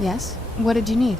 Yes? What did you need?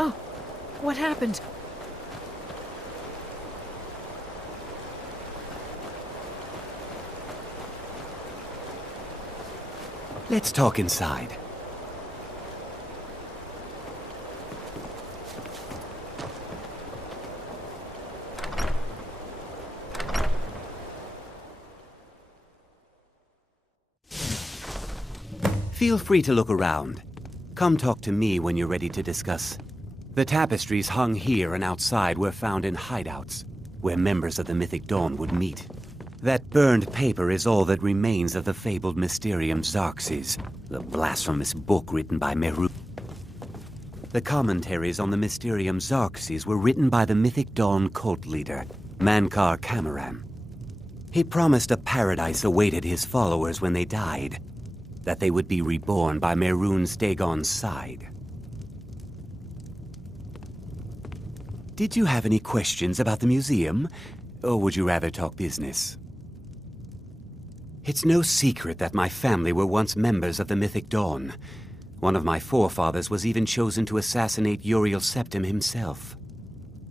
Oh, what happened? Let's talk inside. Feel free to look around. Come talk to me when you're ready to discuss. The tapestries hung here and outside were found in hideouts, where members of the Mythic Dawn would meet. That burned paper is all that remains of the fabled Mysterium Xarxes, the blasphemous book written by Meru. The commentaries on the Mysterium Xarxes were written by the Mythic Dawn cult leader, Mankar Cameron. He promised a paradise awaited his followers when they died, that they would be reborn by Mehrunes Dagon's side. Did you have any questions about the museum, or would you rather talk business? It's no secret that my family were once members of the Mythic Dawn. One of my forefathers was even chosen to assassinate Uriel Septim himself.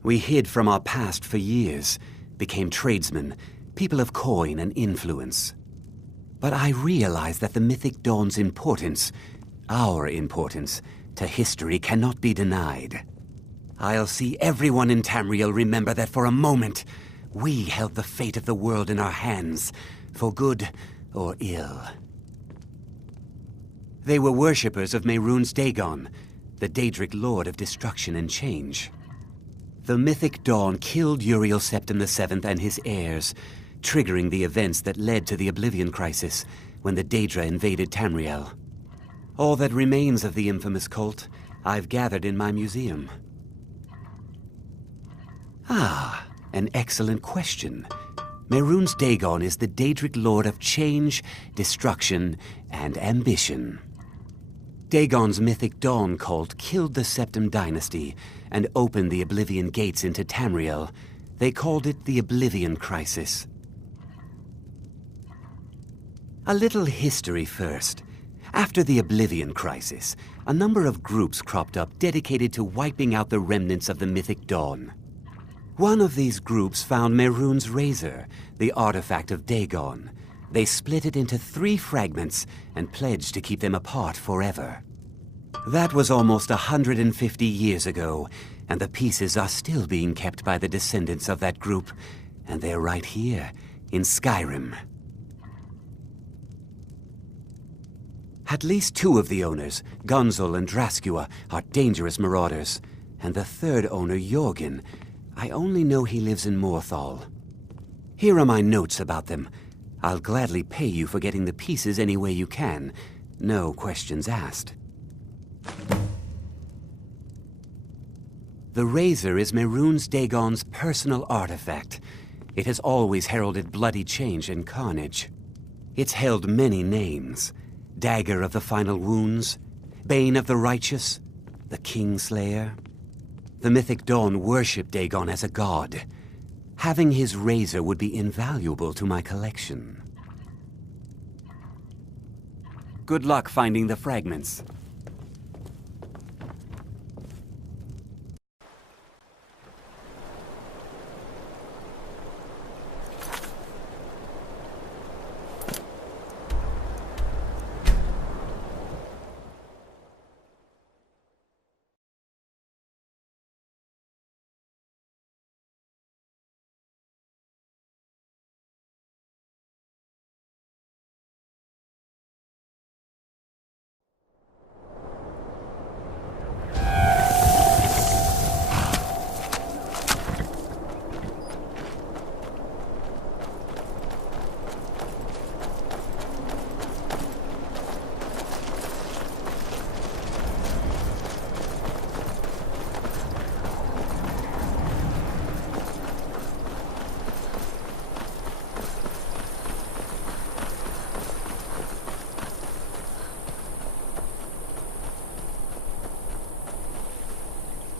We hid from our past for years, became tradesmen, people of coin and influence. But I realized that the Mythic Dawn's importance, our importance, to history cannot be denied. I'll see everyone in Tamriel remember that for a moment, we held the fate of the world in our hands, for good or ill. They were worshippers of Mehrunes Dagon, the Daedric Lord of Destruction and Change. The Mythic Dawn killed Uriel Septim VII and his heirs, triggering the events that led to the Oblivion Crisis when the Daedra invaded Tamriel. All that remains of the infamous cult, I've gathered in my museum. Ah, an excellent question. Mehrunes Dagon is the Daedric Lord of Change, Destruction, and Ambition. Dagon's Mythic Dawn cult killed the Septim dynasty and opened the Oblivion Gates into Tamriel. They called it the Oblivion Crisis. A little history first. After the Oblivion Crisis, a number of groups cropped up dedicated to wiping out the remnants of the Mythic Dawn. One of these groups found Mehrunes' razor, the artifact of Dagon. They split it into 3 fragments and pledged to keep them apart forever. That was almost 150 years ago, and the pieces are still being kept by the descendants of that group, and they're right here, in Skyrim. At least 2 of the owners, Gunzel and Draskua, are dangerous marauders, and the 3rd owner, Jorgen, I only know he lives in Morthal. Here are my notes about them. I'll gladly pay you for getting the pieces any way you can. No questions asked. The razor is Mehrunes Dagon's personal artifact. It has always heralded bloody change and carnage. It's held many names. Dagger of the Final Wounds, Bane of the Righteous, the Kingslayer. The Mythic Dawn worshipped Dagon as a god. Having his razor would be invaluable to my collection. Good luck finding the fragments.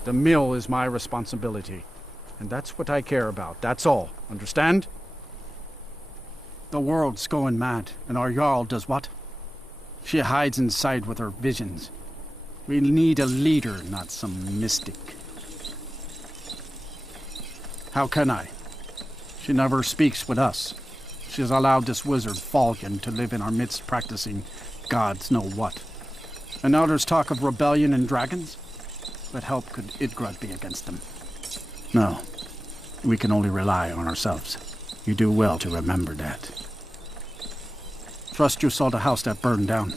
The mill is my responsibility. And that's what I care about, that's all. Understand? The world's going mad, and our Jarl does what? She hides inside with her visions. We need a leader, not some mystic. How can I? She never speaks with us. She's allowed this wizard, Falcon, to live in our midst practicing gods know what. And now there's talk of rebellion and dragons? What help could Idgrod be against them? No. We can only rely on ourselves. You do well to remember that. Trust you saw the house that burned down.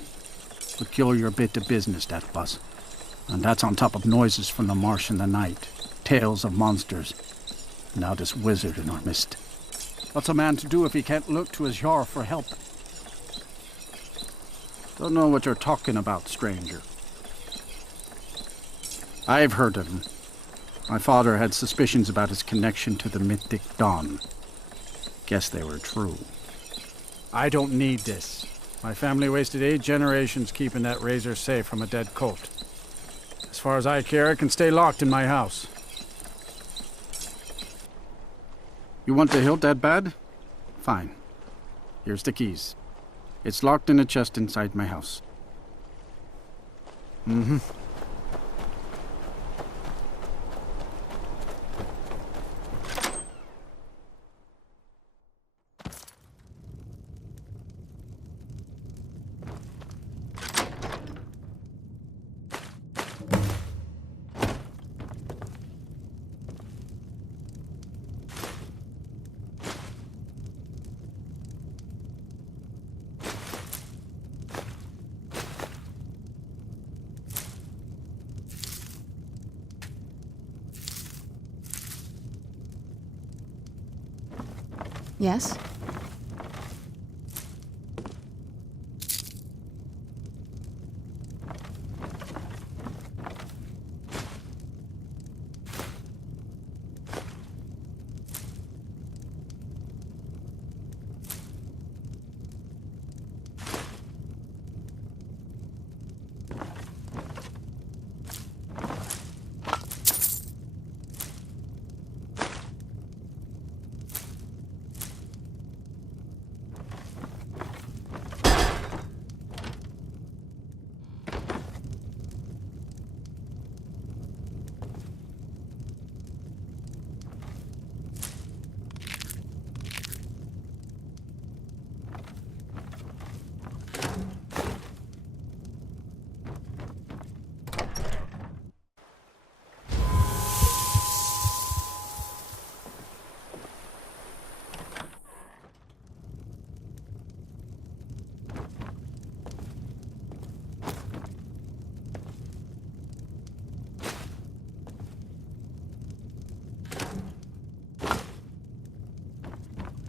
Peculiar bit of business, that was. And that's on top of noises from the marsh in the night. Tales of monsters. Now this wizard in our midst. What's a man to do if he can't look to his Jarl for help? Don't know what you're talking about, stranger. I've heard of him. My father had suspicions about his connection to the mythic Dawn. Guess they were true. I don't need this. My family wasted 8 generations keeping that razor safe from a dead cult. As far as I care, it can stay locked in my house. You want the hilt that bad? Fine. Here's the keys. It's locked in a chest inside my house. Mm-hmm. Yes?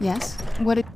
Yes? What it...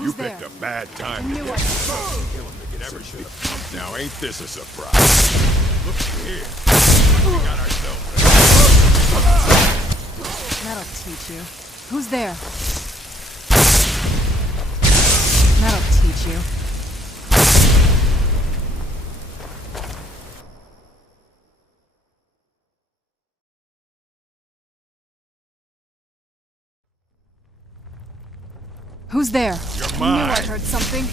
Who's there? picked a bad time I to knew get it. kill him to get ever should have. Now ain't this a surprise? Look here. We got ourselves That'll teach you. Who's there? That'll teach you. Who's there? You're I knew I mine. heard something.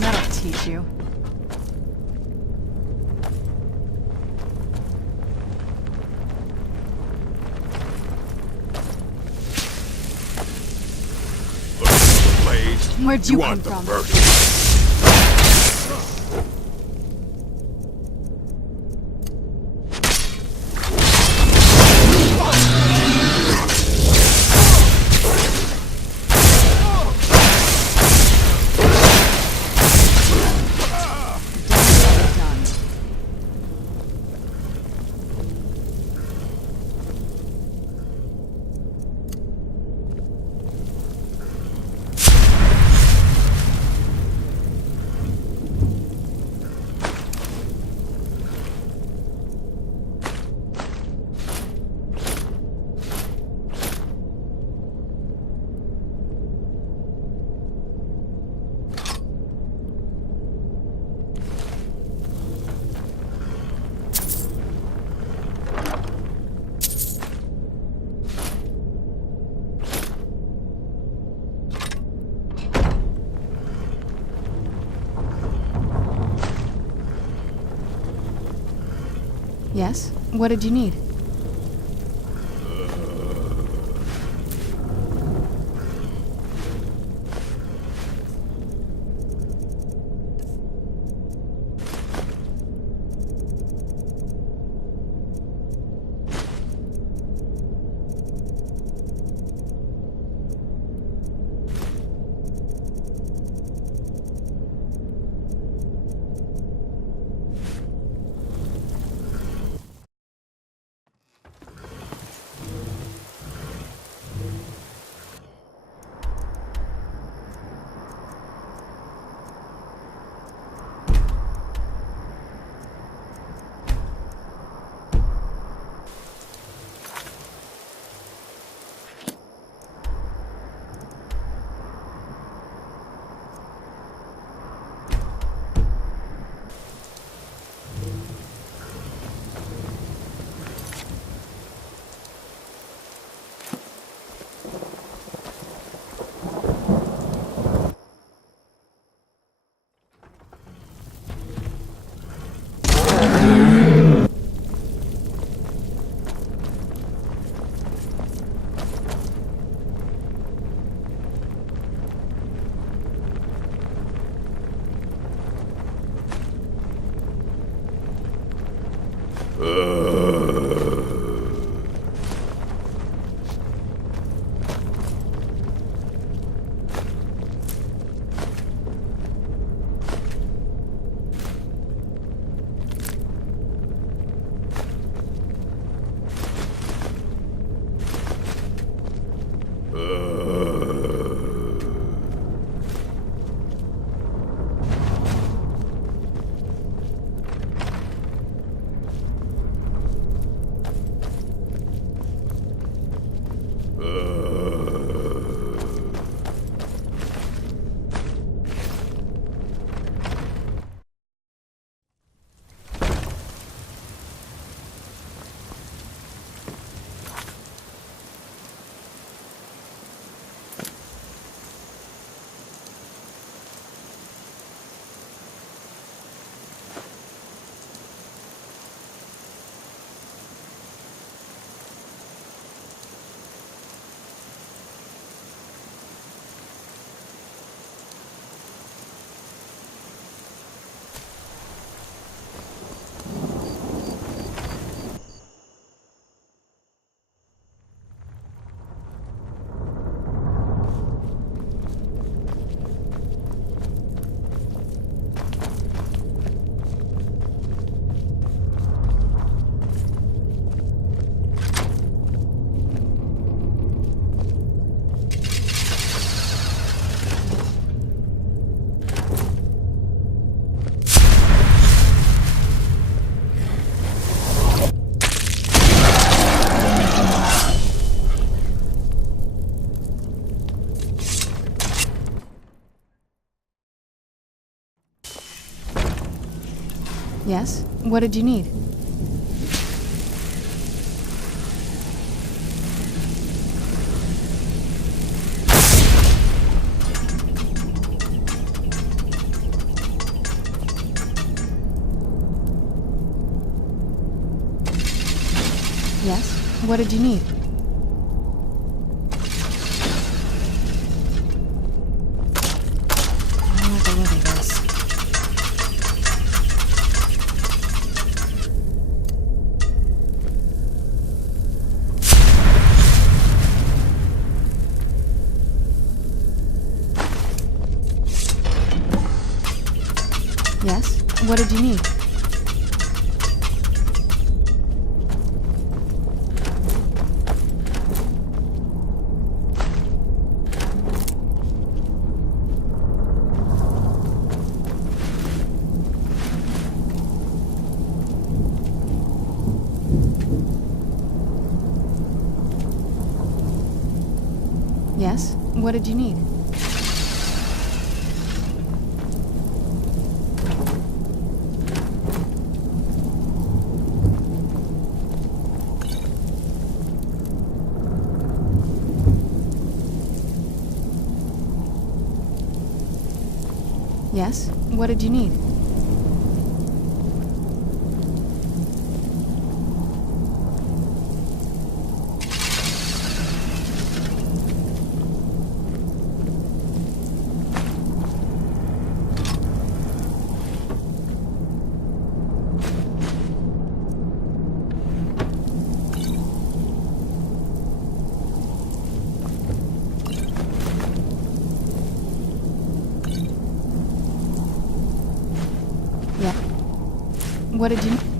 That'll teach you. Look at the blades. Where'd you come want the from? first. Done. Yes? What did you need? Yes? What did you need? Yes? What did you need? I don't like the look of this. Yes? What did you need? Yes? What did you need? Yes? What did you need? Yeah. What did you need?